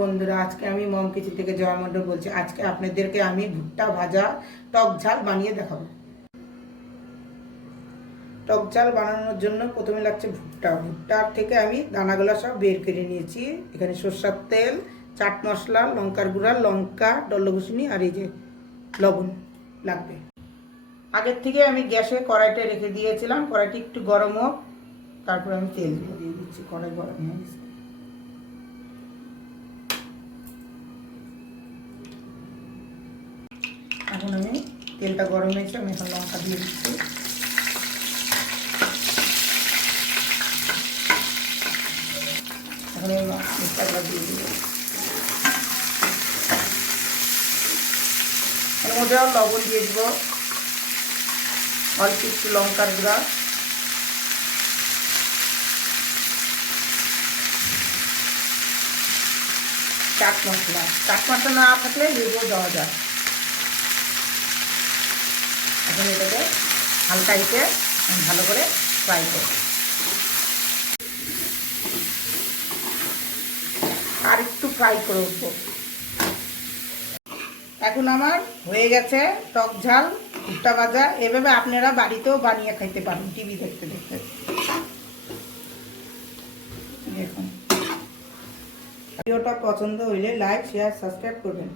বন্ধুরা, আজকে আমি মম কিচেন থেকে জয়া মণ্ডল বলছি। আজকে আপনাদেরকে আমি ভুট্টা ভাজা টক ঝাল বানিয়ে দেখাবো। টক ঝাল বানানোর জন্য প্রথমে লাগছে ভুট্টার থেকে আমি দানাগুলো সব বের করে নিয়েছি। এখানে সরষের তেল, চাট মশলা, লঙ্কার গুঁড়া, লঙ্কা, ডল্লঘুসুনি আর এই যে লবণ লাগবে। আগের থেকে আমি গ্যাসে কড়াইটা রেখে দিয়েছিলাম। কড়াইটি একটু গরম হোক, তারপর আমি তেল দিয়ে দিচ্ছি। কড়াই গরম হয়ে গেছে। এখন আমি তেলটা গরম হয়েছে, আমি এখন লঙ্কা দিয়ে দিচ্ছি। এখন এই মশলাটা দিয়ে দিব। এর মধ্যে লবণ দিয়ে দিব, অল্প একটু লঙ্কার গুঁড়া, চাট মশলা না থাকলে লেবু দেওয়া যায়। এখন এটাকে হালকা হিটে ভালো করে ফ্রাই করব। আর একটু ফ্রাই করে উঠবো। এখন আমার হয়ে গেছে টক ঝাল ভুট্টা ভাজা। এভাবে আপনারা বাড়িতেও বানিয়ে খাইতে পারেন টিভি দেখতে দেখতে। দেখুন, ভিডিওটা পছন্দ হইলে লাইক, শেয়ার, সাবস্ক্রাইব করবেন।